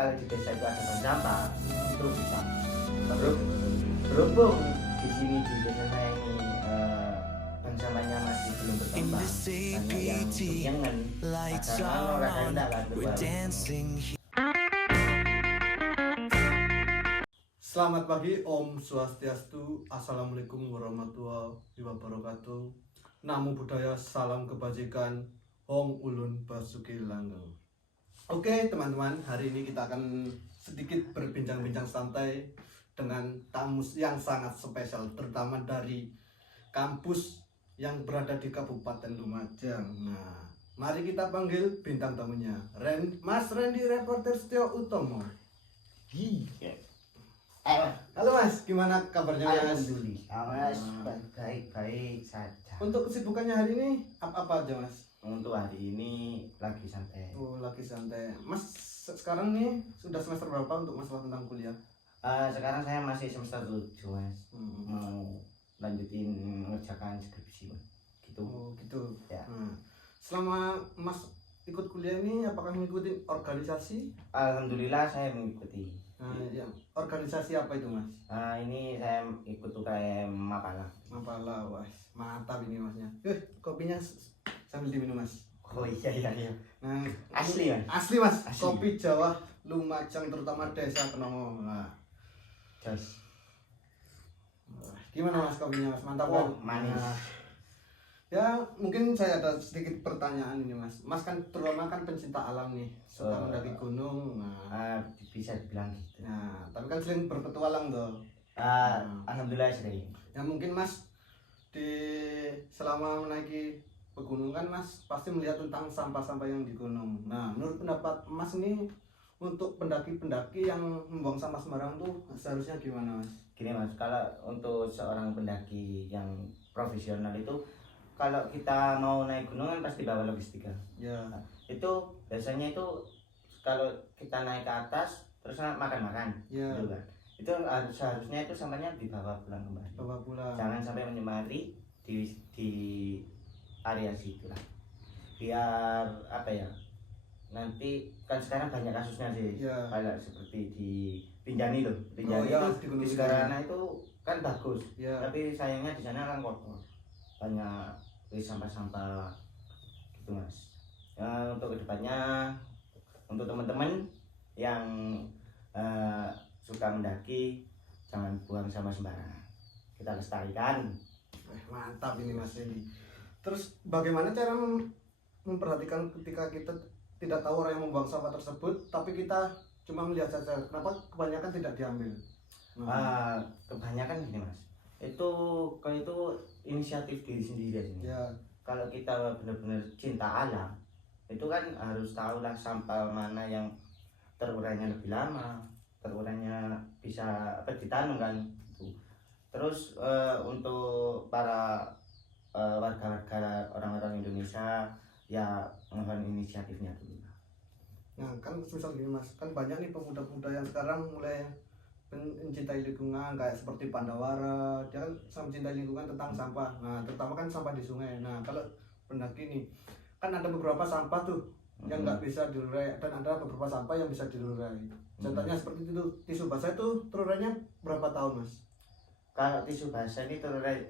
kalau di desa itu ada bank sampah itu bisa berhubung di sini di desa saya ini bank sampahnya masih belum berkembang, banyak yang kenyangan karena rasa rendah lah Selamat pagi, Om Swastiastu, Assalamualaikum warahmatullahi wabarakatuh. Namo Buddhaya, salam kebajikan, Om Ulun Basuki Langgeng. Oke teman-teman, hari ini kita akan sedikit berbincang-bincang santai dengan tamu yang sangat spesial, terutama dari kampus yang berada di Kabupaten Lumajang. Nah, mari kita panggil bintang tamunya, Mas Randy Reporter Setio Utomo. Halo Mas, gimana kabarnya Mas? Alhamdulillah Mas, baik-baik saja. Untuk kesibukannya hari ini apa aja Mas? Untuk hari ini lagi santai. Oh, lagi santai. Mas sekarang nih sudah semester berapa untuk masalah tentang kuliah? Sekarang saya masih semester 7 Mas. Mau lanjutin mengerjakan skripsi Mas. Gitu. Oh gitu Ya. Selama Mas ikut kuliah ini apakah mengikuti organisasi? Alhamdulillah saya mengikuti. Ya, organisasi apa itu Mas? Ini saya ikut UKM Mapala. Mapala, wah mantap ini Masnya. Kopinya sambil diminum Mas. Oh iya. Nah, Asli Mas. Asli Mas. Asli. Kopi Jawa Lumajang terutama desa Kenongo. Nah, Jos. gimana Mas kopinya Mas? Mantap Oh, kan? manis. Nah, ya mungkin saya ada sedikit pertanyaan ini Mas. Mas kan terutama kan pencinta alam nih, suka mendaki gunung. Nah, Bisa dibilang gitu. nah, tapi kan sering berpetualang tuh. Alhamdulillah sering. Ya mungkin Mas selama menaiki pegunungan Mas pasti melihat tentang sampah-sampah yang di gunung. Nah, menurut pendapat Mas ini untuk pendaki-pendaki yang membuang sampah sembarangan tuh seharusnya gimana Mas? Gini Mas, kalau untuk seorang pendaki yang profesional itu kalau kita mau naik gunung kan pasti bawa logistika. Ya. Itu biasanya itu kalau kita naik ke atas terus makan-makan, Ya. gitu kan. Itu seharusnya itu sampahnya dibawa pulang kembali. Bawa pulang. Jangan sampai menyemari di area situ lah. Biar apa ya? Nanti kan sekarang banyak kasusnya sih. Ya. Kayak seperti di Rinjani loh. Rinjani ya, itu Gunung di Segarana itu kan bagus. Ya. Tapi sayangnya di sana kan kotor. Banyak sampah-sampah gitu Mas. Ya, untuk kedepannya untuk teman-teman yang suka mendaki jangan buang sampah sembarangan, kita lestarikan. Mantap ini Mas Randy. Terus bagaimana cara memperhatikan ketika kita tidak tahu orang yang membuang sampah tersebut tapi kita cuma melihat saja, kenapa kebanyakan tidak diambil? Kebanyakan gini Mas, kalau itu inisiatif diri sendiri aja. Ya. Kalau kita benar-benar cinta alam itu kan harus tahu lah sampah mana yang terurainya lebih lama, terurainya bisa ditanam kan gitu. Terus untuk para warga-warga orang-orang Indonesia ya mohon inisiatifnya dulu. Nah kan misal gini Mas, kan banyak nih pemuda-pemuda yang sekarang mulai mencintai lingkungan kayak seperti Pandawara, dia kan sama mencintai lingkungan tentang sampah. Nah terutama kan sampah di sungai. Nah kalau pendaki nih kan ada beberapa sampah tuh yang nggak bisa diurai dan ada beberapa sampah yang bisa diurai. Contohnya seperti itu, tisu basah itu terurainya berapa tahun Mas? Kalau tisu basah ini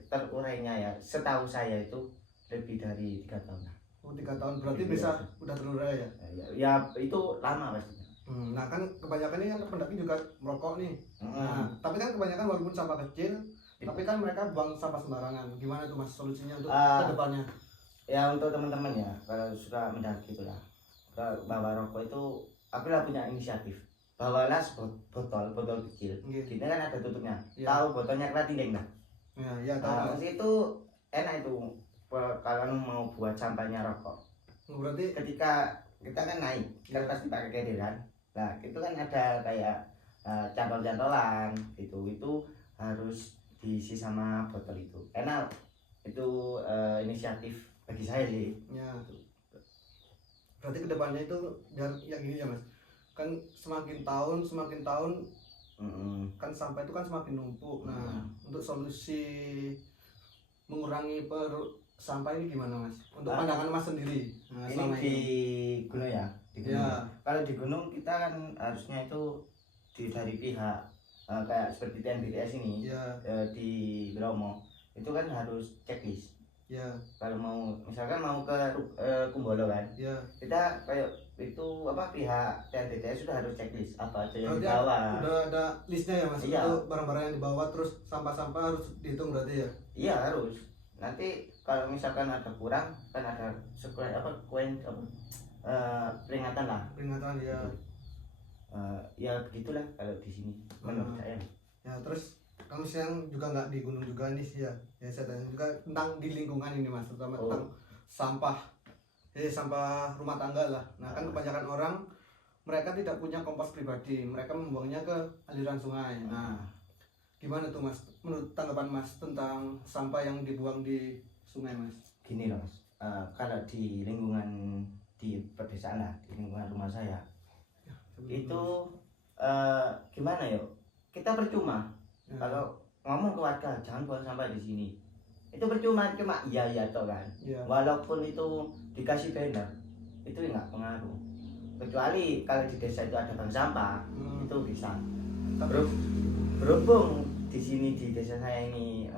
terurainya ya setahu saya itu lebih dari 3 tahun. Oh 3 tahun berarti Iya. bisa udah terurai ya? Ya itu lama pastinya. Nah kan kebanyakan ini kan pendaki juga merokok nih. Nah tapi kan kebanyakan walaupun sampah kecil tapi kan mereka buang sampah sembarangan. Gimana tuh Mas solusinya untuk kedepannya? Ya untuk teman-teman ya kalau suka mendaki itu lah, bawa rokok itu aku lah punya inisiatif. Bawalah botol kecil. Gini kan ada tutupnya. Ya. Tahu botolnya kerating dah. Ya tahu. Itu enak itu kalau mau buat sampahnya rokok. Berarti Ketika kita kan naik, kan pasti pakai kederan. Nah itu kan ada kayak cantol-cantolan gitu, itu harus diisi sama botol itu. Enak itu inisiatif bagi saya sih. ya. Berarti kedepannya itu biar yang gini ya Mas. Kan semakin tahun kan sampah itu kan semakin numpuk. Nah, untuk solusi mengurangi sampah ini gimana Mas? Untuk pandangan Mas sendiri. Nah, Ini di gunung ya, di gunung. Ya. kalau di gunung kita kan harusnya itu dari pihak kayak seperti TNBTS ini Ya, di Bromo itu kan harus checklist. ya, Kalau mau misalkan mau ke Kumbolo kan, ya. kita kayak itu apa pihak TNBTS sudah harus checklist apa aja yang Berarti dibawa. udah ada listnya ya mas, Iya. untuk barang-barang yang dibawa, terus sampah-sampah harus dihitung berarti ya. Iya harus. Nanti kalau misalkan ada kurang kan ada sekolah apa peringatan lah. Peringatan ya. Ya begitulah kalau di sini menurut saya. Ya terus kamu siang juga nggak di gunung juga nih ya. Ya saya tanya juga tentang di lingkungan ini mas, terutama tentang sampah. Sampah rumah tangga lah. Nah kan kebanyakan orang mereka tidak punya kompos pribadi, mereka membuangnya ke aliran sungai. Nah gimana tuh mas, menurut tanggapan mas tentang sampah yang dibuang di sungai mas? Gini loh mas, kalau di lingkungan di pedesaan lah, di lingkungan rumah saya itu gimana ya, kita percuma kalau ngomong ke warga jangan buang sampah di sini, itu percuma, cuma iya toh kan. Walaupun itu dikasih banner itu nggak pengaruh, kecuali kalau di desa itu ada bank sampah itu bisa. Berhubung di sini di desa saya ini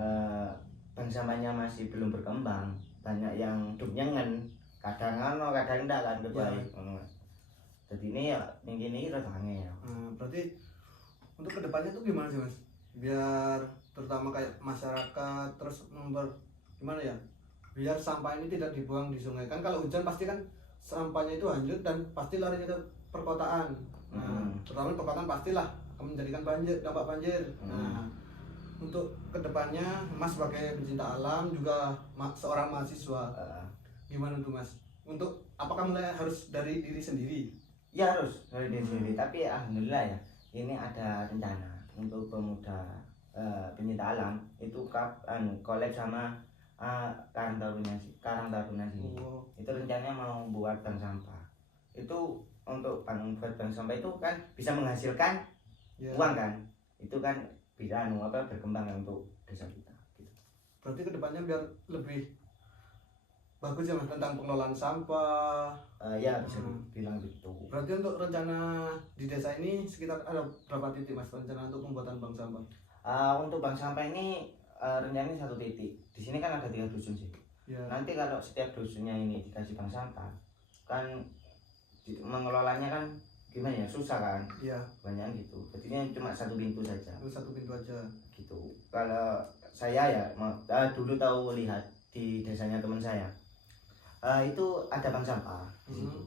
bank sampahnya masih belum berkembang, banyak yang dumnyengen, kadang kadang enggak kan kebaik. Jadi ini ya yang gini rada angel. Berarti untuk kedepannya tuh gimana sih mas? Biar terutama kayak masyarakat terus gimana ya? Biar sampah ini tidak dibuang di sungai. Kan kalau hujan pasti kan sampahnya itu hanyut dan pasti larinya ke perkotaan. Terutama perkotaan pastilah akan menjadikan dampak banjir. Nah, untuk kedepannya mas sebagai pencinta alam juga seorang mahasiswa, gimana tuh mas? Untuk apakah mulai harus dari diri sendiri? Ya harus dari diri sendiri, tapi alhamdulillah ya ini ada rencana untuk pemuda pencinta alam itu collab sama Karang Taruna sini. Itu rencananya mau buat bank sampah. Itu untuk buat bank sampah itu kan bisa menghasilkan uang kan. Itu kan bisa berkembang untuk desa kita gitu. Berarti kedepannya biar lebih bagus ya mas tentang pengelolaan sampah. Ya bisa bilang gitu. Berarti untuk rencana di desa ini sekitar ada berapa titik mas rencana untuk pembuatan bank sampah? Untuk bank sampah ini rencananya 1 titik. Di sini kan ada 3 dusun sih. Nanti kalau setiap dusunnya ini dikasih bank sampah, kan mengelolanya kan gimana ya, susah kan? Banyak gitu. Jadinya cuma 1 pintu saja. 1 pintu aja. Gitu. Kalau saya ya dulu tahu lihat di desanya teman saya. Itu ada bank sampah di situ.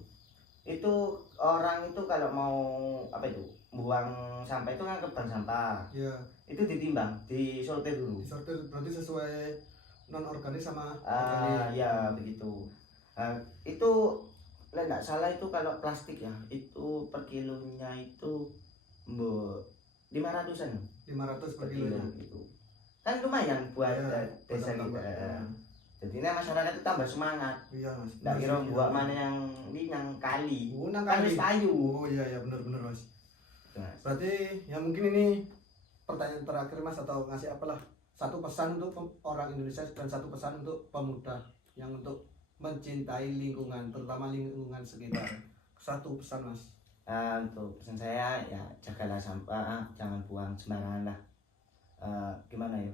Itu orang itu kalau mau buang sampah itu kan ke bank sampah. Itu ditimbang, disortir dulu. Disortir berarti sesuai non organik sama organik. Ya begitu. Itu enggak salah itu kalau plastik ya, itu per kilonya itu 500-an. 500 per kilo gitu. Kan lumayan buat desa kita. Jadi masyarakat itu tambah semangat. Iya mas. Nggak kira buat mana yang kali. Kan wis payu. Iya benar mas. Berarti ya mungkin ini pertanyaan terakhir mas, atau ngasih apalah satu pesan untuk orang Indonesia dan satu pesan untuk pemuda yang untuk mencintai lingkungan, terutama lingkungan sekitar. Satu pesan mas. Untuk pesan saya ya jagalah sampah, jangan buang sembarangan lah. Gimana ya?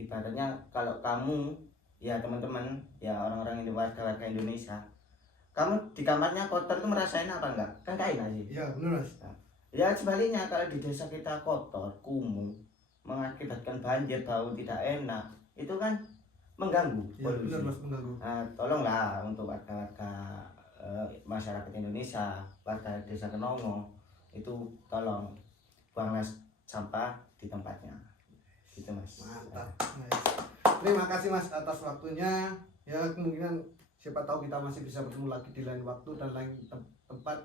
Ibaratnya kalau kamu ya teman-teman ya orang-orang warga Indonesia, kamu di kamarnya kotor itu merasain apa enggak? Kan gak enak sih. Iya benar mas. Ya sebaliknya kalau di desa kita kotor, kumuh, mengakibatkan banjir, bau tidak enak, itu kan mengganggu. Iya benar mas, mengganggu. Tolonglah untuk warga masyarakat Indonesia, warga desa Kenongo itu tolong buanglah sampah di tempatnya. Gitu mas. Mantap. Terima kasih mas atas waktunya. Ya kemungkinan siapa tahu kita masih bisa bertemu lagi di lain waktu dan lain tempat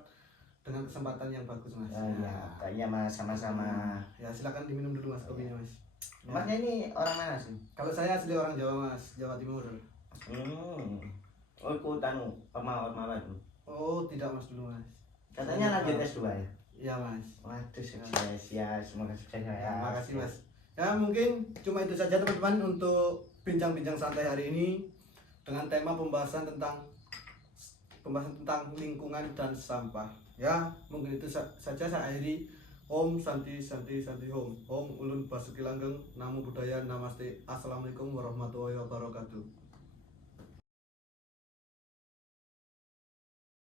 dengan kesempatan yang bagus mas. Ya kayaknya mas sama-sama. Ya silakan diminum dulu mas kopinya mas. Masnya ini orang mana sih? Kalau saya asli orang Jawa mas, Jawa Timur. Oh ikut orma tuh. Oh tidak mas dulu mas. Katanya lanjut S2 ya? Iya mas. Waduh sukses ya, semoga sukses ya. Terima kasih mas. Ya mungkin cuma itu saja teman-teman untuk bincang-bincang santai hari ini dengan tema pembahasan tentang lingkungan dan sampah. Ya, mungkin itu saja saya akhiri. Om Santi Santi Santi Om. Om Ulun Basuki Langgeng. Namo Buddhaya. Namaste. Assalamualaikum warahmatullahi wabarakatuh.